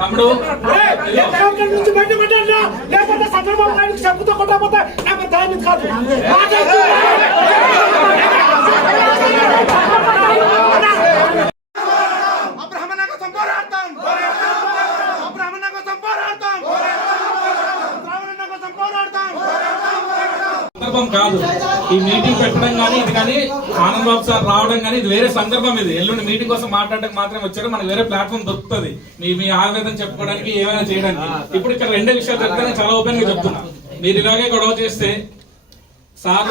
తమ్ముడు నుంచి బయటపడ్డా లేకపోతే చంద్రబాబు నాయుడు చెప్పుతో కొట్టకపోతే నాకు దాని కాదు. సందర్భం కాదు ఈ మీటింగ్ పెట్టడం కానీ ఇది కానీ ఆనంద్ బాబు సార్ రావడం కానీ ఇది వేరే సందర్భం. ఇది ఎల్లుండి మీటింగ్ కోసం మాట్లాడడానికి మాత్రమే వచ్చారు. మనకి వేరే ప్లాట్ఫామ్ దొరుకుతుంది మీ ఆవేదన చెప్పుకోవడానికి ఏమైనా చేయడానికి. ఇప్పుడు ఇక్కడ రెండే విషయాలు చెప్తే నేను చాలా ఓపెన్ గా చెప్తున్నా. మీరు ఇలాగే గొడవ చేస్తే సార్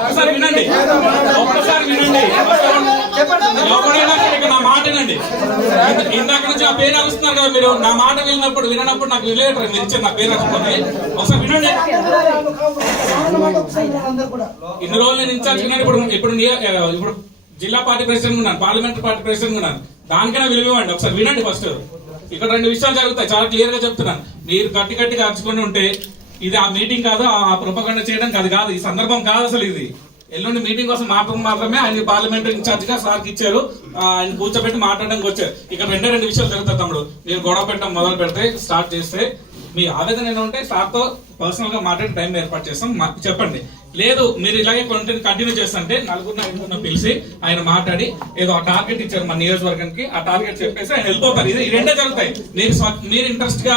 ఒకసారి వినండి ఎవరైనా నా మాట వినండి. ఇందాక నుంచి ఆ పేరు అరుస్తున్నారు కదా మీరు. నా మాట విన్నప్పుడు వినప్పుడు నాకు రిలేటర్ మీరు ఇచ్చారు నా పేరు అరుచుకొని ఒకసారి వినండి. ఇన్ని రోజులు నేను ఇన్ఛార్జ్ విన్నాను. ఇప్పుడు జిల్లా పార్టీ ప్రెసిడెంట్ ఉన్నాను, పార్లమెంటరీ పార్టీ ప్రెసిడెంట్ ఉన్నాను. దానికైనా విలువ ఇవ్వండి. ఒకసారి వినండి. ఫస్ట్ ఇక్కడ రెండు విషయాలు జరుగుతాయి, చాలా క్లియర్ గా చెప్తున్నాను. మీరు గట్టిగా అరుచుకొని ఉంటే ఇది ఆ మీటింగ్ కాదు, ఆ ప్రొపగండ చేయడం అది కాదు, ఈ సందర్భం కాదు అసలు. ఇది ఎల్లుండి మీటింగ్ కోసం మాత్రమే ఆయన పార్లమెంటరీ ఇన్ఛార్జ్ గా సార్కి ఇచ్చారు. ఆయన కూర్చోబెట్టి మాట్లాడడానికి వచ్చారు. ఇక్కడ రెండు విషయాలు జరుగుతాయి తమ్ముడు. మీరు గొడవ పెట్టడం మొదలు పెడితే స్టార్ట్ చేస్తే మీ ఆవేదన ఏమైనా ఉంటే సార్తో పర్సనల్ గా మాట్లాడే టైం ఏర్పాటు చేస్తాం, చెప్పండి. లేదు మీరు ఇలాగే కంటిన్యూ చేస్తుంటే నలుగురిని పిలిచి ఆయన మాట్లాడి ఏదో ఆ టార్గెట్ ఇచ్చారు మన నియోజకవర్గానికి, ఆ టార్గెట్ చెప్పేసి ఆయన వెళ్ళిపోతారు. ఇది రెండే జరుగుతాయి. మీరు ఇంట్రెస్ట్ గా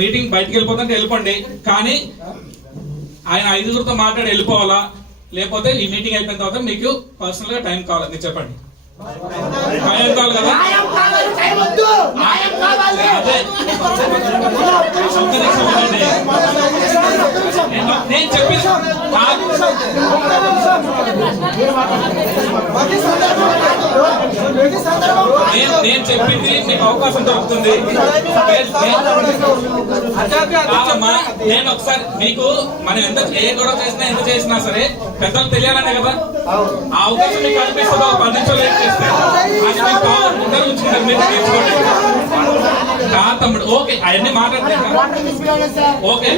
మీటింగ్ బయటకు వెళ్ళిపోతుంటే వెళ్ళిపోండి. కానీ ఆయన ఐదుగురితో మాట్లాడి వెళ్ళిపోవాలా, లేకపోతే ఈ మీటింగ్ అయిపోయిన తర్వాత మీకు పర్సనల్ గా టైం కావాలి. మీరు చెప్పండి. టైం కావాలి కదా. నేను చెప్పింది మీకు అవకాశం దొరుకుతుంది. నేను ఒకసారి మీకు మనం ఎంత ఏ గొడవ చేసినా ఎంత చేసినా సరే పెద్దలు తెలియాలనే కదా. ఆ అవకాశం మీకు కనిపిస్తుందో 10 నిమిషాలు ఏం చేస్తే అది మీకు ఉండరు ఉంచుకుంటారు. మీరు నేర్చుకోండి తమ్ముడు. ఓకే అవన్నీ మాట్లాడుతున్నారు. ఓకే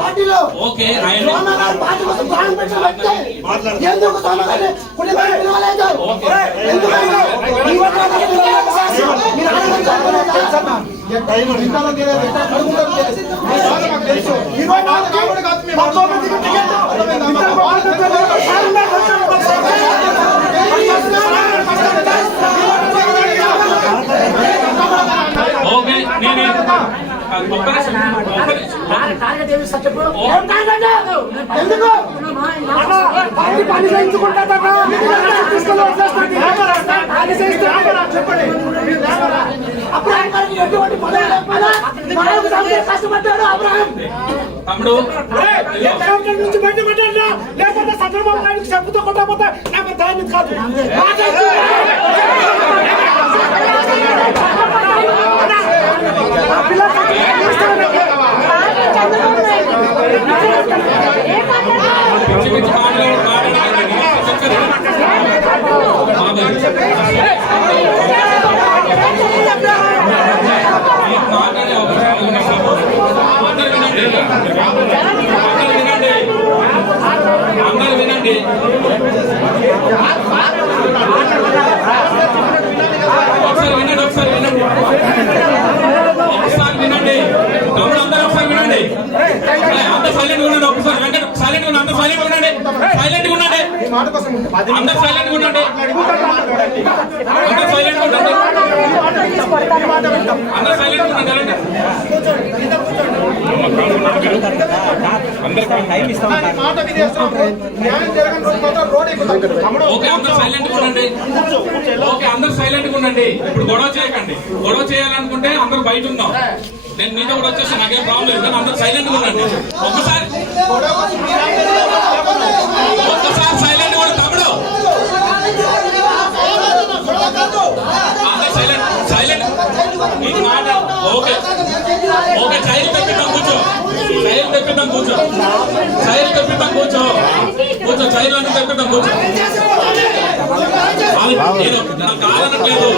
పార్టీలో ఓకే తమ్ముడు నుంచి బయటపడ్డా లేకపోతే చంద్రబాబు నాయుడు చెప్పుతో కొట్టకపోతే నాకు దాని కాదు. అందరూ వినండి. ఒకసారి వినండి తమ్ముడు. అందరూ ఒకసారి వినండి. అందరూ సైలెంట్ ఉండండి. ఒకసారి సైలెంట్ ఉండండి. అందరూ సైలెంట్ ఉండండి. సైలెంట్ ఉండండి. అందరూ సైలెంట్ ఉండండి. అందరూ సైలెంట్ ఉండండి. అందరూ సైలెంట్ ఉండండి. ఓకే అందరూ సైలెంట్ ఉండండి. ఓకే అందరూ సైలెంట్ ఉండండి. ఇప్పుడు గొడవ చేయకండి. గొడవ చేయాలనుకుంటే అందరూ బయట ఉందాం. నేను మీతో కూడా వచ్చేసి నాకేం ప్రాబ్లం లేదు, కానీ అందరూ సైలెంట్ ఉండండి. ఒక్కసారి సైలెంట్ కూడా తమ్ముడు. అందరూ సైలెంట్ ఇది మాట. ఓకే ఓకే చైల్డ్ తెప్పిద్దాం. కూర్చో చైల్డ్ తెప్పిద్దాం. తెప్పిద్దాం కూర్చో, చైర్లు తెప్పిద్దాం కూర్చో, కూర్చో, చైర్లు అన్ని తెప్పిద్దాం కూర్చో. నేను నాకు కాదనట్లేదు,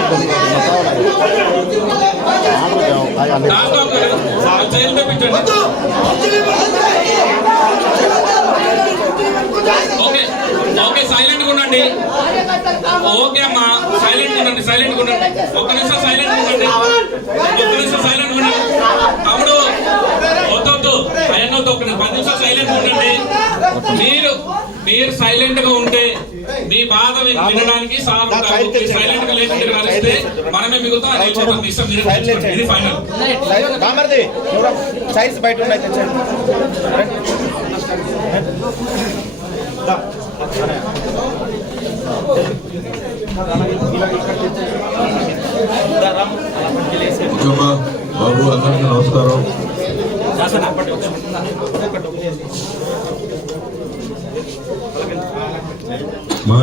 దాంట్లో చైర్లు తెప్పించండి. ఓకే ఓకే, సైలెంట్ గా ఉండండి. ఓకే అమ్మా, సైలెంట్ గా ఉండండి, సైలెంట్ గా ఉండండి. ఒక్క నిమిషం సైలెంట్ గా ఉండండి, ఒక్క నిమిషం సైలెంట్ గా ఉండండి. తమ్ముడు వద్దొద్దు, అయ్యనొద్దు, ఒక్క 10 నిమిషాలు సైలెంట్ గా ఉండండి. మీరు సైలెంట్ గా ఉంటే మీ బాధ వినడానికి సార్ ఉంటారు. మీరు సైలెంట్ గా లేకుంటే కలిస్తే మనమే మిగులుతాం. అది వెళ్ళిపోతాం. మీ ఇష్టం, మీరే తెచ్చుకోండి. ఇది ఫైనల్. సైజ్ బయట ఉన్నాయి తెచ్చండి. బాబు అందరికీ నమస్కారం. మా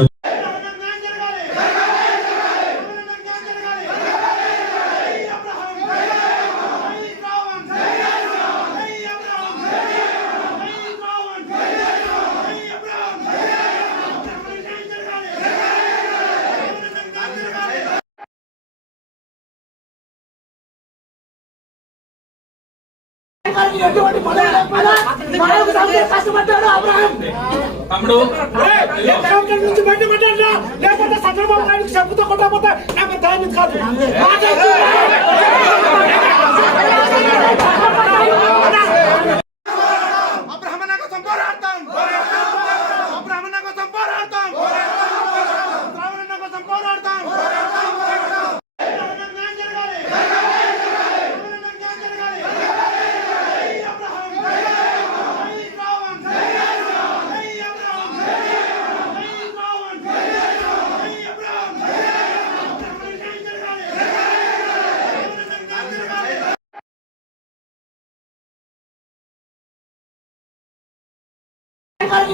ఎటువంటి పదవి లేకపోయినా 4 సంవత్సరాలు కష్టపడ్డాడు అబ్రహాం. తమ్ముడు నుంచి బయటపడ్డా, లేకపోతే చంద్రబాబు నాయుడు చెప్పుతో కొట్టకపోతే నాకు దాని కాదు.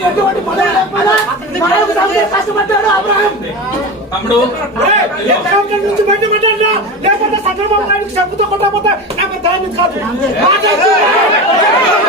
ఎటువంటి పదవి లేకపోయినా 4 సంవత్సరాలు కష్టపడ్డాడు అబ్రహాం. తమ్ముడు నుంచి బయటపడ్డా, లేకపోతే చంద్రబాబు నాయుడు చెప్పుతో కొట్టకపోతే నాకు దాని కాదు.